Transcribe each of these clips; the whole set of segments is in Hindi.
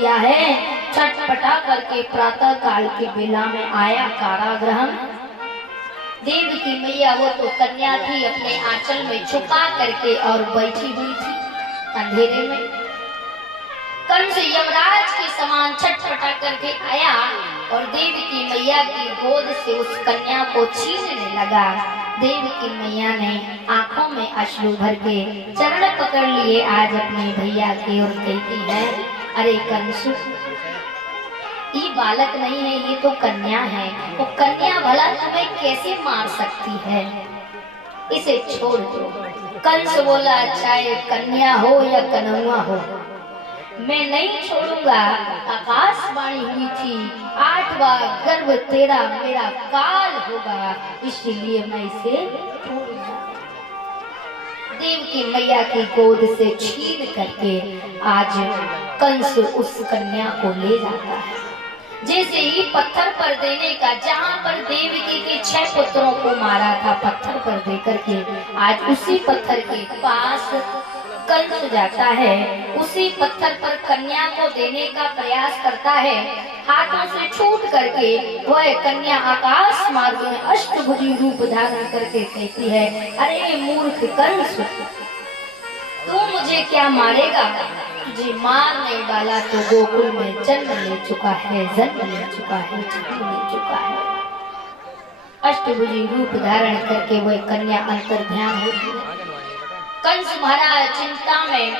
लिया है। छटपटा करके प्रातः काल के बेला में आया कारागृह। देव की मैया वो तो कन्या थी, अपने आंचल में छुपा करके और बैठी हुई थी अंधेरे में। कंस यमराज के समान छटपटा करके आया और देव की मैया की गोद से उस कन्या को छीनने लगा। देव की मैया ने आंखों में अश्रु भर के चरण पकड़ लिए आज अपने भैया के और कहती है, अरे कंस, ये बालक नहीं है, ये तो कन्या है। वो कन्या भला तुम्हें कैसे मार सकती है, इसे छोड़ दो। कंस बोला, चाहे कन्या हो या कन्हैया हो, मैं नहीं छोड़ूंगा। आकाशवाणी हुई थी, 8वां गर्भ तेरा मेरा काल होगा, इसलिए मैं इसे छोड़ूंगा। देव की मैया की गोद से छीन करके आज कंस उस कन्या को ले जाता है। जैसे ही पत्थर पर देने का, जहाँ पर देवकी के 6 पुत्रों को मारा था, पत्थर पर दे करके आज उसी पत्थर के पास कंस जाता है। उसी पत्थर पर कन्या को देने का प्रयास करता है। हाथों से छूट करके वह कन्या आकाश मार्ग में अष्टभुजी रूप धारण करके कहती है, अरे मूर्ख कंस, तू मुझे क्या मारेगा? जी मारने वाला तो गोकुल में जन्म ले चुका है, जन्म ले चुका है, जन्म ले चुका है। अष्टभुजी रूप धारण करके वह कन्या अंतर्ध्यान होती है। कंस महाराज चिंता में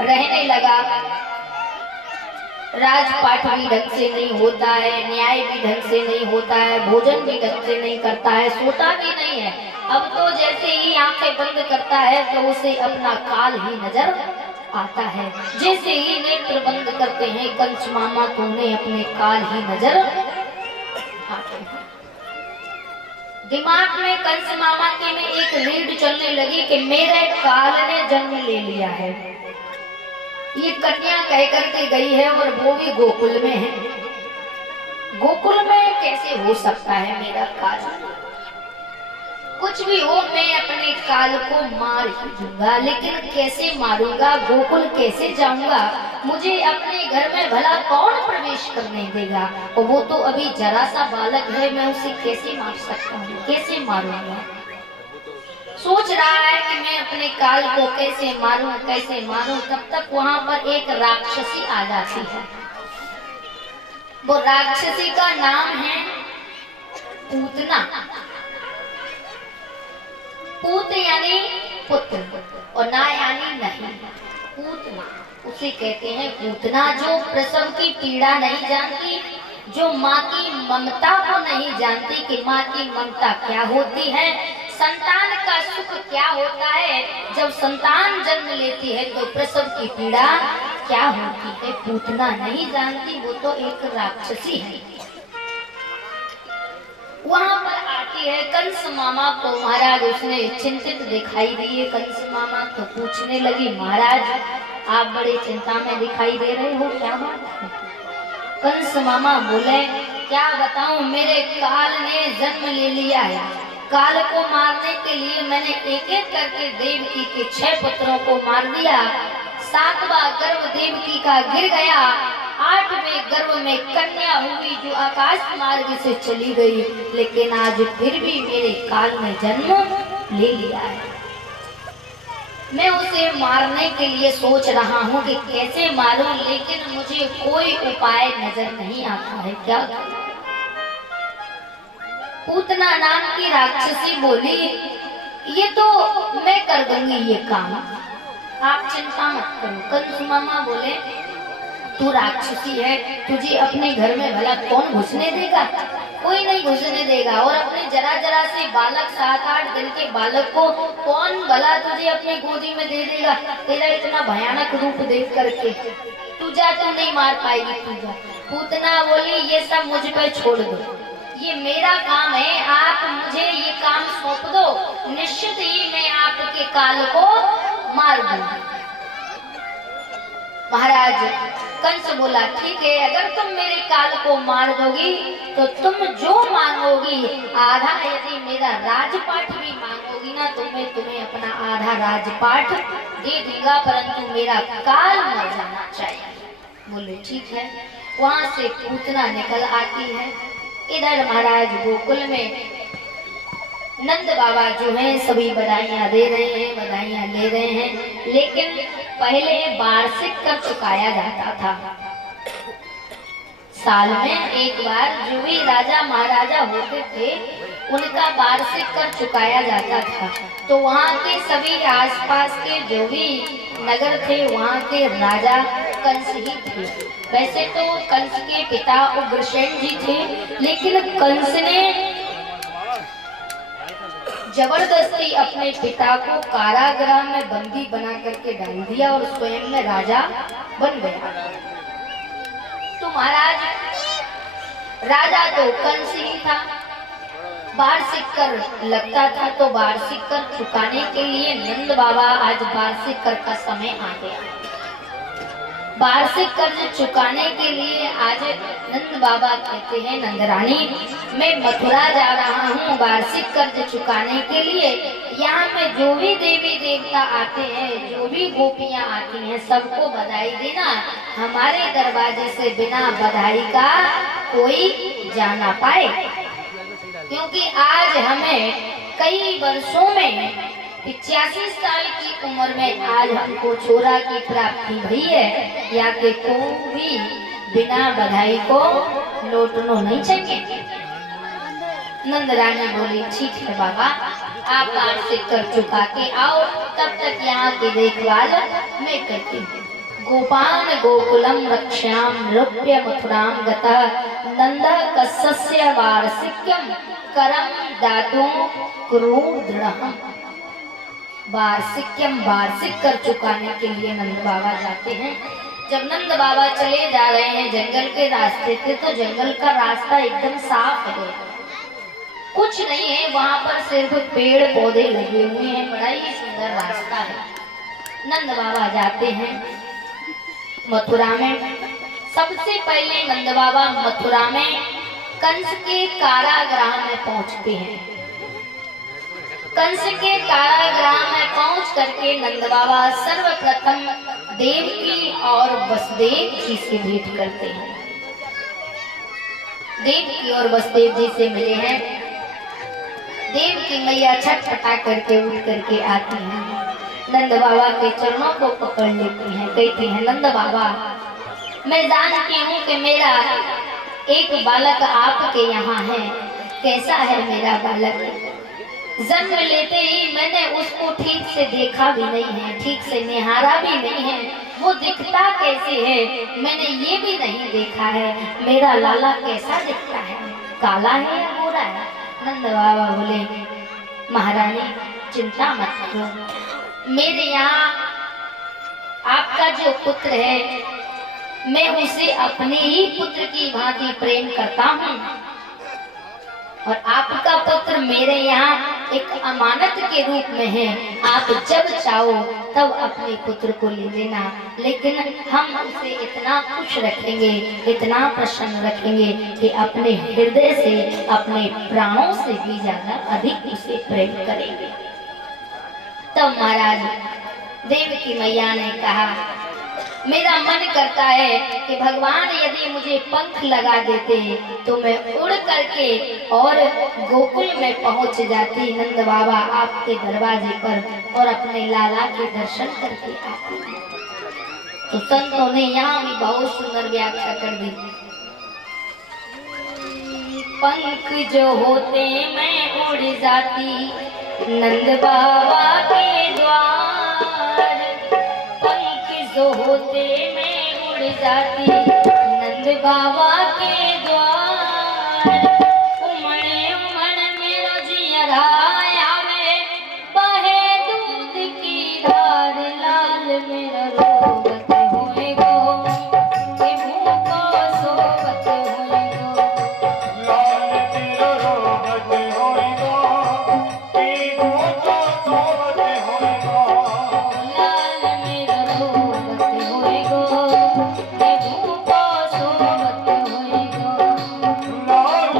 रहने लगा। राजपाट भी ढंग से नहीं होता है, न्याय भी ढंग से नहीं होता है, भोजन भी ढंग से नहीं करता है, सोता भी नहीं है। अब तो जैसे ही आंखें बंद करता है तो उसे अपना काल ही नजर आता है। जैसे ही नेत्र बंद करते हैं कंस मामा तो उन्हें अपने काल ही नजर आते हैं। दिमाग में कंस मामा के में एक रीढ़ चलने लगी कि मेरे काल ने जन्म ले लिया है। ये कन्या कह करके गई है और वो भी गोकुल में है। गोकुल में कैसे हो सकता है मेरा काल? कुछ भी हो, मैं अपने काल को मार ही दूंगा, लेकिन कैसे मारूंगा? गोकुल कैसे जाऊंगा? मुझे अपने घर में भला कौन प्रवेश करने देगा? और वो तो अभी जरा सा बालक है, मैं उसे कैसे मार सकता हूँ, कैसे मारूंगा? सोच रहा है कि मैं अपने काल को कैसे मारूं, कैसे मारूं। तब तक वहां पर एक राक्षसी आ जाती है। वो राक्षसी का नाम है पूतना। पूत यानी पुत्र और ना यानी नहीं, पूतना उसे कहते हैं पूतना। जो प्रसव की पीड़ा नहीं जानती, जो माँ की ममता को नहीं जानती कि माँ की ममता क्या होती है, संतान का सुख क्या होता है, जब संतान जन्म लेती है तो प्रसव की पीड़ा क्या होती है, पूतना नहीं जानती। वो तो एक राक्षसी है। वहां पर आती है कंस मामा को। महाराज उसने चिंतित दिखाई दिए कंस मामा तो पूछने लगी, महाराज आप बड़े चिंता में दिखाई दे रहे हो, क्या बात? कंस मामा बोले, क्या बताऊं, मेरे काल ने जन्म ले लिया है। काल को मारने के लिए मैंने एक एक करके देवकी के 6 पुत्रों को मार दिया। 7वां गर्भ देवकी का गिर गया। 8वें गर्भ में कन्या हुई जो आकाश मार्ग से चली गई, लेकिन आज फिर भी मेरे काल में जन्म ले लिया है। मैं उसे मारने के लिए सोच रहा हूँ कि कैसे मारूं, लेकिन मुझे कोई उपाय नजर नहीं आता है, क्या करूं? पूतना नाम की राक्षसी बोली, ये तो मैं कर दूंगी ये काम, आप चिंता मत करो। कंस मामा बोले, तू राक्षसी है, तुझे अपने घर में भला कौन घुसने देगा? कोई नहीं घुसने देगा। और अपने जरा जरा से बालक, 7-8 दिन के बालक को कौन भला तुझे अपनी गोदी में दे देगा? तेरा इतना भयानक रूप देख करके तू जा, तू नहीं मार पाएगी, तू जा। पूतना बोली, ये सब मुझ पे छोड़ दो, ये मेरा काम है, आप मुझे ये काम सौंप दो, निश्चित ही मैं आपके काल को मार दूंगी। महाराज कंस बोला, ठीक है, अगर तुम मेरे काल को मार दोगी तो तुम जो मांगोगी आधा, यदि मेरा राजपाट भी मांगोगी ना तो मैं तुम्हें अपना आधा राजपाट दे दूंगा, परंतु मेरा काल मर जाना चाहिए। बोले ठीक है। वहां से पूतना निकल आती है। इधर महाराज गोकुल में नंद बाबा जो हैं सभी बधाइयां दे रहे हैं, बधाइयां ले रहे हैं। लेकिन पहले वार्षिक कर चुकाया जाता था। साल में एक बार जो भी राजा महाराजा होते थे उनका वार्षिक कर चुकाया जाता था। तो वहाँ के सभी आसपास के जो भी नगर थे वहाँ के राजा कंस ही थे। वैसे तो कंस के पिता उग्रसेन जी थे, लेकिन कंस ने जबरदस्ती अपने पिता को कारागृह में बंदी बना करके डाल दिया और स्वयं में राजा बन गया। तो महाराज राजा तो कंस ही था। वार्षिक कर लगता था, तो वार्षिक कर चुकाने के लिए नंद बाबा आज वार्षिक कर का समय आ गया। वार्षिक कर्ज चुकाने के लिए आज नंद बाबा कहते हैं, नंदरानी मैं मथुरा जा रहा हूँ वार्षिक कर्ज चुकाने के लिए। यहाँ पे जो भी देवी देवता आते हैं, जो भी गोपियाँ आती हैं, सबको बधाई देना। हमारे दरवाजे से बिना बधाई का कोई जा ना पाए, क्योंकि आज हमें कई वर्षों में 85 साल की उम्र में आज हमको छोरा की प्राप्ति हुई है, या के को भी बिना बधाई को लौटनो नहीं चाहिए। नंद रानी बोली ठीक है बाबा, आप वार्षिक कर चुका के आओ, तब तक यहाँ की देखभाल मैं करती हूँ। गोपान गोकुलम रक्ष्याम नृप्य मथुराम गतः नंद कस्य वार्षिक्यम करम दातुं क्रूर दृढ़। वार्षिक्यम वार्षिक कर चुकाने के लिए नंद बाबा जाते हैं। जब नंद बाबा चले जा रहे हैं जंगल के रास्ते से, तो जंगल का रास्ता एकदम साफ है, कुछ नहीं है वहां पर, सिर्फ पेड़ पौधे लगे हुए हैं, बड़ा ही सुंदर रास्ता है। नंद बाबा जाते हैं मथुरा में। सबसे पहले नंद बाबा मथुरा में कंस के कारागृह में पहुंचते हैं। कंस के कारागृह में पहुंच करके नंद बाबा सर्वप्रथम देवकी और वसुदेव जी से भेंट करते हैं। देवकी और वसुदेव जी से मिले हैं। देवकी मैया छटपटा करके उठ करके आती हैं, नंद बाबा के चरणों को पकड़ लेती हैं, कहती हैं नंद बाबा मैं जानती हूँ कि मेरा एक बालक आपके यहाँ है। कैसा है मेरा बालक? जन्म लेते ही मैंने उसको ठीक से देखा भी नहीं है, ठीक से निहारा भी नहीं है, वो दिखता कैसे है मैंने ये भी नहीं देखा है। मेरा लाला कैसा दिखता है, काला है या गोरा है? नंद बाबा बोले महारानी चिंता मत करो, मेरे यहाँ आपका जो पुत्र है मैं उसे अपने ही पुत्र की भांति प्रेम करता हूँ, और आपका पुत्र मेरे यहाँ एक अमानत के रूप में है। आप जब चाहो तब अपने पुत्र को ले लेना, लेकिन हम उसे इतना खुश रखेंगे, इतना प्रसन्न रखेंगे कि अपने हृदय से, अपने प्राणों से भी ज्यादा अधिक उसे प्रेम करेंगे। तब महाराज देवकी मैया ने कहा मेरा मन करता है कि भगवान यदि मुझे पंख लगा देते तो मैं उड़ करके और गोकुल में पहुंच जाती नंद बाबा आपके दरवाजे पर, और अपने लाला के दर्शन करके आती। तो संतों ने यहाँ भी बहुत सुंदर व्याख्या कर दी। पंख जो होते मैं उड़ जाती नंद बाबा के द्वार, जो होते मैं उड़ जाती नंद बाबा के द्वार। उमड़ उमड़ मेरो जियरा आवे, बहे दूध की धार, लाल मेरा रोवत होए गो, के मुँह को सोवत होए गो। लाल मेरा रोवत होए गो, के मुँह को सोवत होए गो। लाल मेरा रोवत होए गो, के मुँह को सोवत होए गो। लाल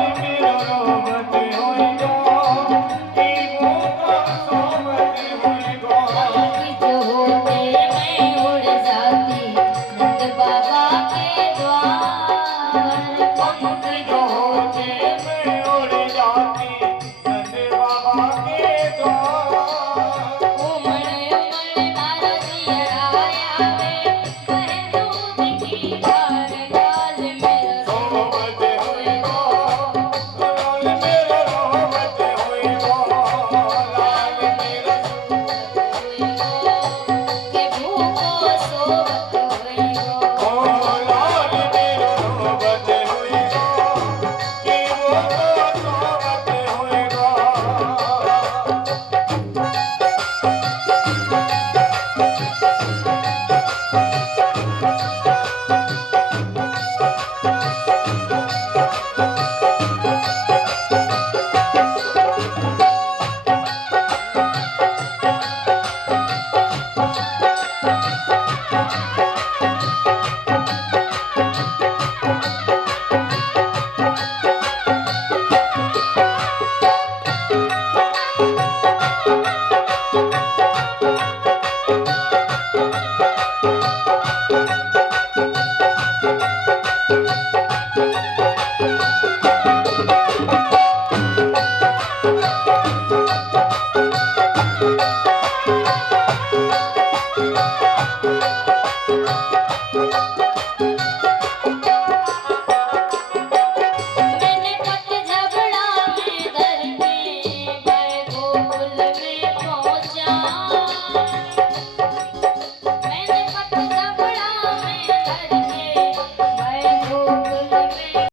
स्वाहा